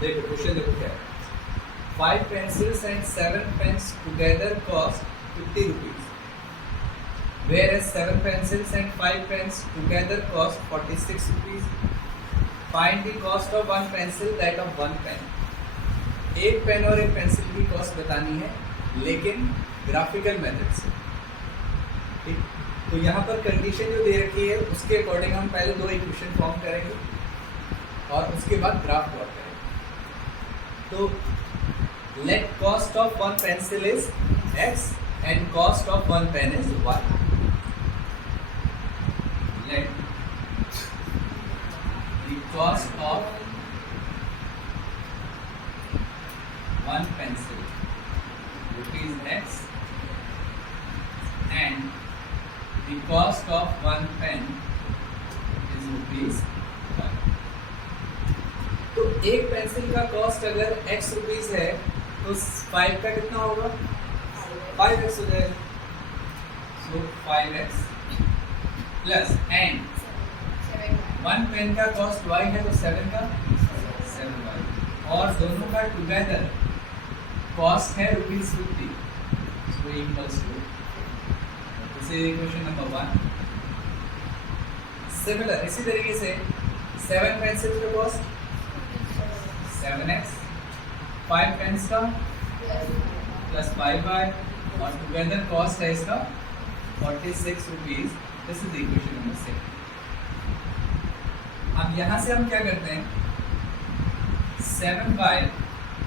देखो क्वेश्चन देखो क्या है। 5 pencils and 7 pens together cost 50 rupees, whereas 7 pencils and 5 pens together cost 46 rupees. Find the cost of one pencil, that of one pen. एक pen और एक pencil की cost बतानी है, लेकिन ग्राफिकल मेथड से। ठीक, तो यहाँ पर कंडीशन जो दे रखी है उसके अकॉर्डिंग हम पहले दो इक्वेशन फॉर्म करेंगे और उसके बाद ग्राफ प्लॉट करेंगे। तो let cost of one pencil is x and cost of one pen is y. Let the cost of one pencil rupees x and the cost of one pen is rupees y. तो एक pencil का cost अगर x rupees है तो 5 का कितना होगा, 5x हो जाएगा। So 5x plus and one pen का कॉस्ट y है तो 7 का 7y और दोनों का टुगेदर कॉस्ट है ₹50, so equals to, this is equation number 1। Similar इसी तरीके से 7 पेंसिल्स का कॉस्ट 7x, 5 पेन्स का प्लस 5y और टुगेदर कॉस्ट है इसका 46 rupees, this is equation number 6। अब यहाँ से हम क्या करते हैं, 7y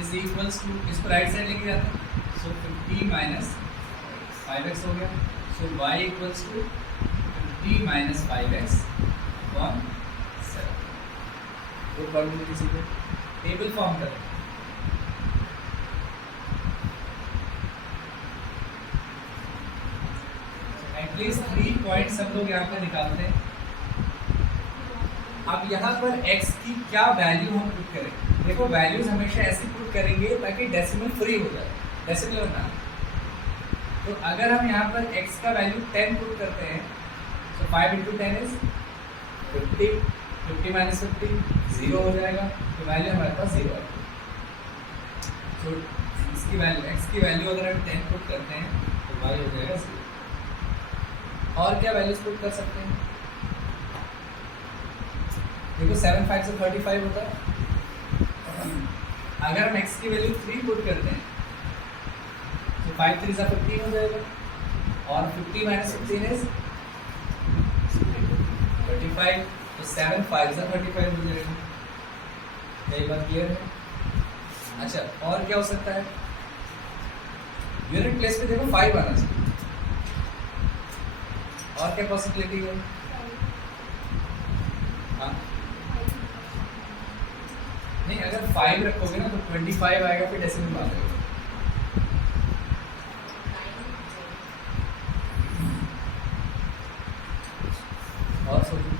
इज इक्वल्स टू, इसको राइट साइड लेके जाते हैं, सो 50 माइनस 5x हो गया, so y equals to 50 minus 5x upon 7। तो प्रोबेबिलिटी से टेबल फॉर्म करें। एटलीस्ट 3 पॉइंट्स हम लोग यहाँ पे निकालते हैं। अब यहाँ पर x की क्या वैल्यू हम पुट करें, देखो वैल्यूज हमेशा ऐसे पुट करेंगे ताकि डेसिमल फ्री हो जाए, डेसिमल बना। तो अगर हम यहाँ पर x का वैल्यू 10 पुट करते हैं, तो 5 इंटू 10 इज 50, 50 माइनस 50 0 हो जाएगा, तो वैल्यू हमारे पास 0 है। तो इसकी वैल्यू, x की वैल्यू अगर हम 10 पुट करते हैं तो y हो जाएगा 0। और क्या वैल्यूज पुट कर सकते हैं, देखो 7 5 से 35 होता है। अगर हम x की वैल्यू 3 पुट करते हैं तो 5 3 से 15 हो जाएगा और 50 माइनस 15 इज 35, तो 7 5 से 35 हो जाएगा। यही बात क्लियर है। अच्छा, और क्या हो सकता है, यूनिट प्लेस पे देखो 5 आना चाहिए, और क्या पॉसिबिलिटी है, हाँ नहीं, अगर 5 रखोगे ना तो 25 आएगा, फिर डेसिमल आ जाएगा। और सोचो,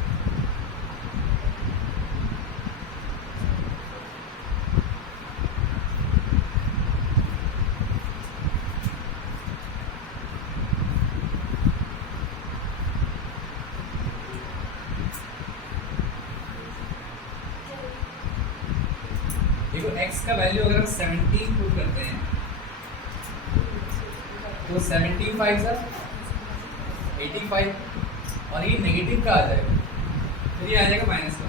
देखो x का वैल्यू अगर हम 17 पुट करते हैं तो 17 5 से 85 और ये नेगेटिव का आ जाएगा, फिर ये आ जाएगा माइनस का,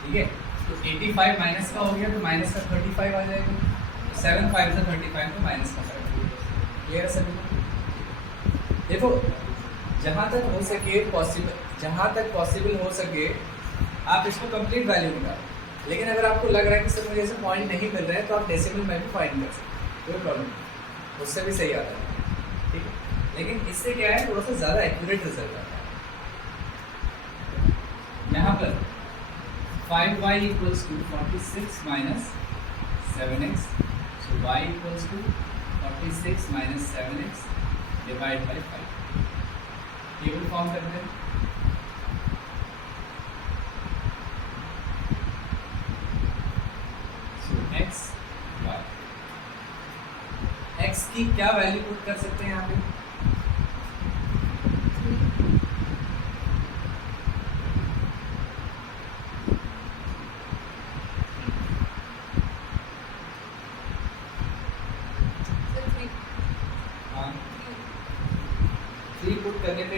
ठीक है। तो 85 माइनस का हो गया तो माइनस का 35 आ जाएगा, तो 7 5 से 35 तो माइनस का क्लियर है सभी को। देखो जहाँ तक हो सके पॉसिबल, जहाँ तक पॉसिबल हो सके आप इसको कंप्लीट वैल्यू निकालो, लेकिन अगर आपको लग रहा है कि सर मुझे ऐसे पॉइंट नहीं मिल रहे हैं तो आप डेसिमल में भी फाइंड कर सकते हैं, कोई प्रॉब्लम नहीं, उससे भी सही आता है, ठीक है। लेकिन इससे क्या है, थोड़ा सा ज़्यादा एक्यूरेट रिजल्ट आता है। यहाँ पर 5y equals to 46 minus 7x, so y equals to 46 minus 7x divide by 5। Table form करते हैं। x y, x की क्या वैल्यू पुट कर सकते हैं यहाँ पे,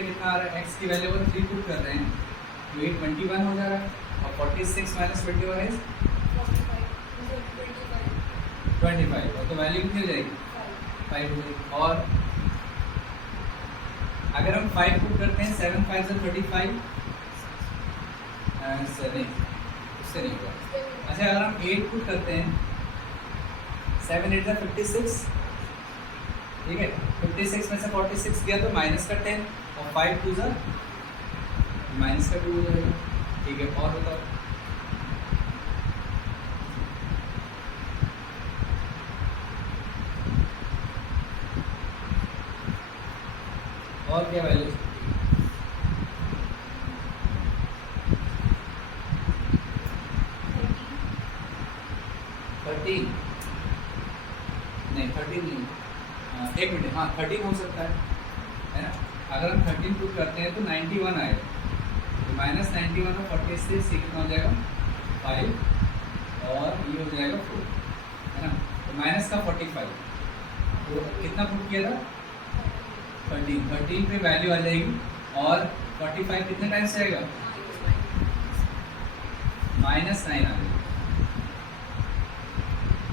पे कितना आ रहा है, x की वैल्यू अगर 3 पुट कर रहे हैं तो ये 21 हो जा रहा है, और 46 माइनस 21 इज 25, और तो वैल्यू कितनी हो जाएगी, 5 हो जाएगी। और अगर हम 5 पुट करते हैं, 7 5 से 35, नहीं उससे नहीं होगा। अच्छा अगर हम 8 पुट करते हैं, 7 8 से 56, ठीक है, 56 में से 46 गया तो माइनस का 10, और 5 2 से माइनस का 2 हो जाएगा, ठीक है। और बताओ, और क्या वैल्यू, 13 नहीं, 13 नहीं, एक मिनट, हाँ 13 हो सकता है ना। अगर हम 13 पुट करते हैं तो 91 आएगा, तो माइनस 91 और 46 से कितना हो जाएगा, 5, और ये हो जाएगा 4, है ना। तो माइनस का 45, तो कितना पुट किया था, 13 पे वैल्यू आ जाएगी, और 45 कितने टाइम से आएगा, -9 आ जाएगा,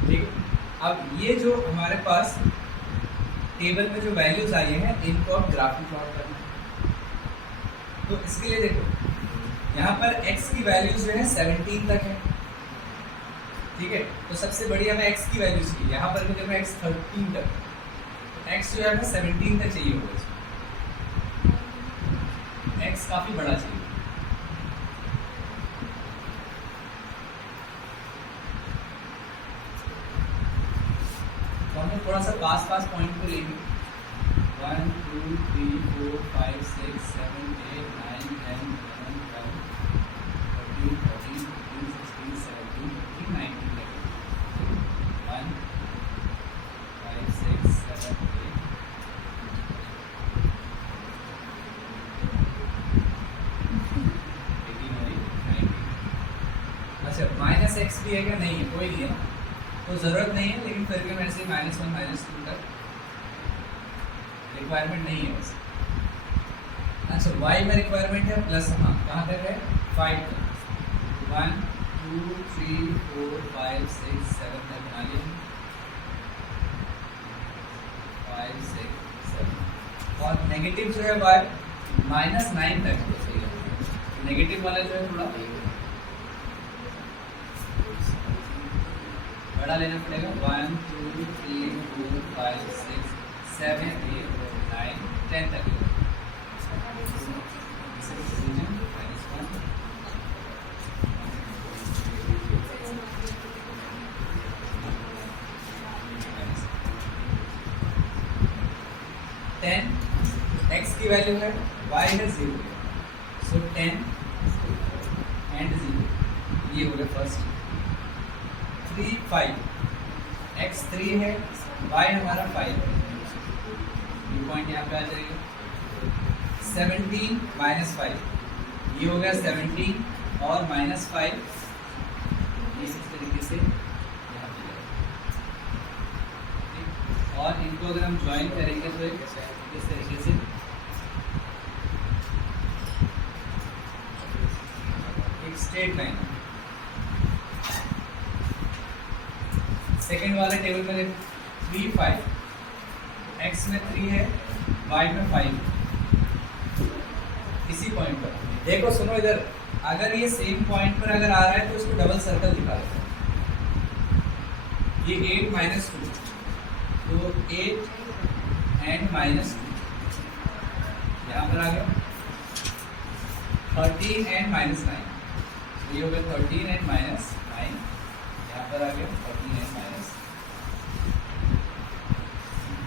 ठीक है। अब ये जो हमारे पास टेबल में जो वैल्यूज आई हैं इनको अब ग्राफ में प्लॉट करना है। तो इसके लिए देखो, यहाँ पर x की वैल्यूज जो है 17 तक है, ठीक है। तो सबसे बड़ी हमें x की वैल्यूज की, यहाँ पर भी देखो x 13 तक, तो x जो है हमें 17 तक चाहिए होगा, x काफी बड़ा चाहिए। तो हम लोग थोड़ा सा पास पॉइंट को लेंगे, 1 2 3 4 5 6 7 8 9 10 11 12 13 14 15 16 17 18 19 1 5 6 7 8 अच्छा माइनस एक्स भी है क्या, नहीं है, कोई नहीं है, तो ज़रूरत नहीं है, लेकिन फिर भी वैसे -1 -2 तक रिक्वायरमेंट नहीं है वैसे। अच्छा y में रिक्वायरमेंट है प्लस, हाँ कहाँ तक है, 5 तक, 1 2 3 4 5 6 7 तक बना लिया, 5 6 7, और नेगेटिव जो है y -9 तक है, नेगेटिव वाला जो है थोड़ा बड़ा लेना पड़ेगा, 1 2 3 4 5 6 7 8 9 10 तक। 10 x की वैल्यू है, y है 0, सो 10 एंड 0, ये हो गया फर्स्ट। 3 5, x 3 है, y हमारा 5 है, ये पॉइंट यहाँ पे आ जाएगा। 17 -5, ये हो गया 17 और -5, ये इस तरीके से यहाँ पे जाएगा, और इनको अगर हम ज्वाइन करेंगे तो इस तरीके से एक स्ट्रेट लाइन। सेकेंड वाले टेबल में 3 5, x में 3 है, y में 5, इसी पॉइंट पर देखो, सुनो इधर, अगर ये सेम पॉइंट पर अगर आ रहा है तो इसको डबल सर्कल दिखा देते हैं, ये 8 -2, तो 8 एंड -2 यहाँ पर आ गया, 13 एंड -9, ये हो गया 13 एंड -9, यहाँ पर आ गया 13 एंड -,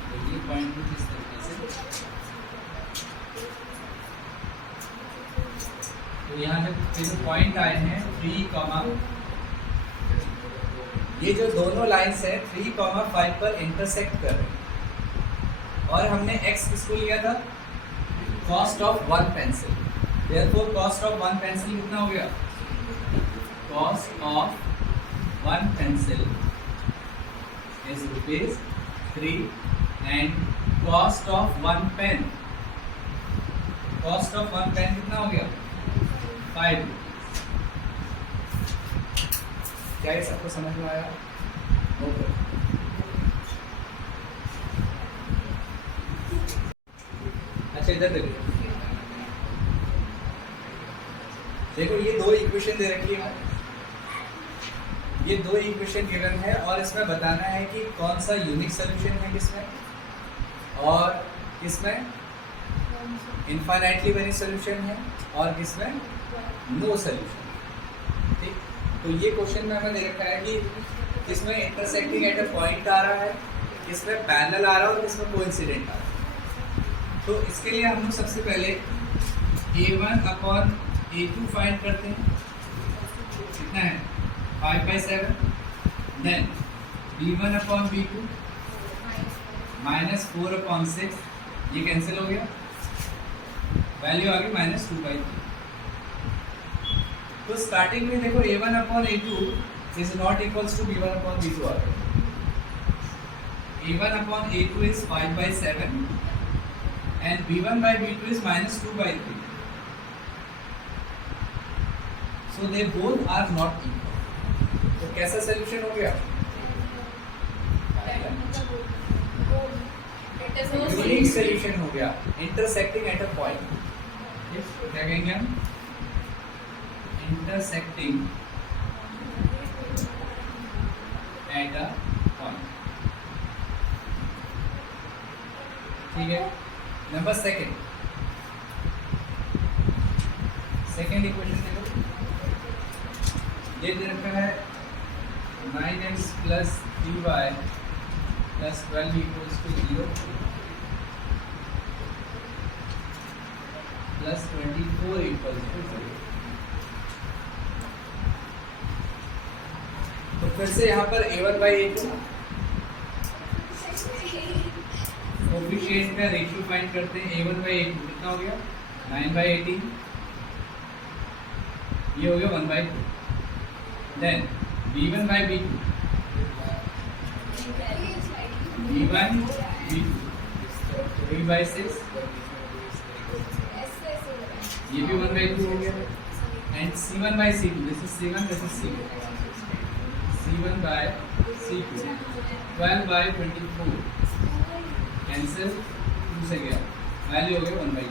तो ये पॉइंट कुछ इस तरीके से। तो यहाँ जब जो पॉइंट आए हैं 3, ये जो दोनों लाइंस है 3, 5 पर इंटरसेक्ट कर रहे हैं, और हमने x किसको लिया था, cost of 1 pencil, therefore cost of 1 pencil कितना हो गया, cost of 1 pencil is ₹3 and cost of 1 pen cost of one pen कितना हो गया 5। क्या ये सबको समझ में आया? ओके। अच्छा इधर देखो ये दो इक्वेशन दे रखी है, ये दो इक्वेशन गिवन है और इसमें बताना है कि कौन सा यूनिक सोल्यूशन है किसमें और किसमें इनफाइनाइटली मेनी सोल्यूशन है और किसमें नो सोल्यूशन। ठीक, तो ये क्वेश्चन में हमें दे रखा है कि किसमें इंटरसेक्टिंग एट अ पॉइंट आ रहा है, किसमें पैरेलल आ रहा है और किसमें कोइंसिडेंट आ रहा है। तो इसके लिए हम लोग सबसे पहले A1/A2 फाइंड करते हैं, कितना है 5/7। देन B1/B2 -4/6, ये कैंसिल हो गया, वैल्यू आ गई -2/3। तो स्टार्टिंग में देखो A1/A2 is not equals to B1/B2 आ गया। A1/A2 is 5/7 and B1/B2 is -2/3. So they both are not equal. तो कैसा सोल्यूशन हो गया? यूनिक सोल्यूशन हो गया, इंटरसेक्टिंग एट अ पॉइंट। क्या कहेंगे हम? Intersecting at a point. ठीक है। नंबर सेकंड इक्वेशन देखो, ये दे रखा है 9x + 3y + 12 = 0 + 24 = 0। तो फिर से यहाँ पर A1/A2 कोफिशिएंट का रेशियो फाइंड करते हैं। A1/A2 कितना हो गया 9/18, ये हो गया 1/2। देन B1/B2 3/6, ये भी 1/2 हो गया। And C1/C2, this is C1, this is C2, C1/C2 12/24 cancel, 2 से गया, वैल्यू हो गया 1/2।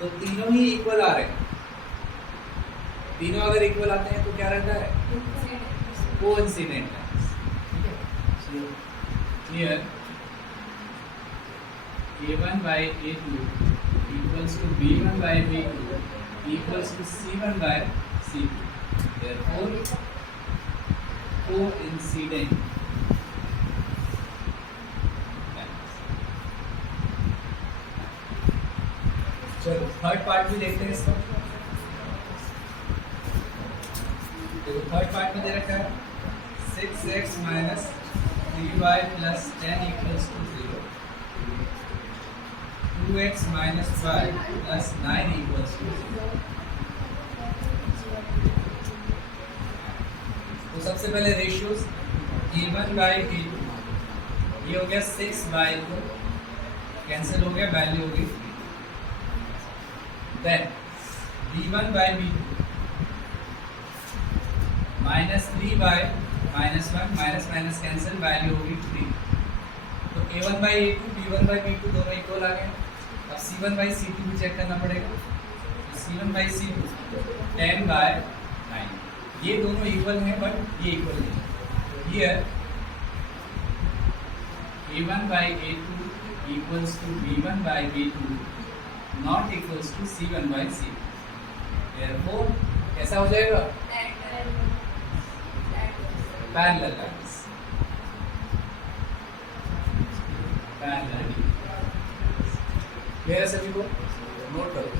तो तीनों ही इक्वल आ रहे हैं। तीनों अगर इक्वल आते हैं तो क्या रहता है? कोइंसिडेंट है। So here A1/A2 equals to B1/B2 equals to C1/C2. Therefore, coincident। चलो थर्ड पार्ट भी देखते हैं इसका। देखो थर्ड पार्ट में दे रखा है 6x - 3y + 10 = 0, 2x - 5 + 9 = 0। तो सबसे पहले रेशियोज A1/A2, ये हो गया 6/2, कैंसिल हो गया, वैल्यू हो गई 3। Then B1/B2 -3/-1 कैंसिल, वैल्यू होगी 3। तो A1/A2 B1/B2 दोनों इक्वल आ गए। अब C1/C2 भी चेक करना पड़ेगा। C1/C2 10/9, ये दोनों इक्वल हैं बट ये इक्वल नहीं। Here A1/A2 equals to B1/B2 not equals to C1/C2। Therefore कैसा हो जाएगा? Parallel lines. पैरेलल। क्लियर है सभी को? नोट करो।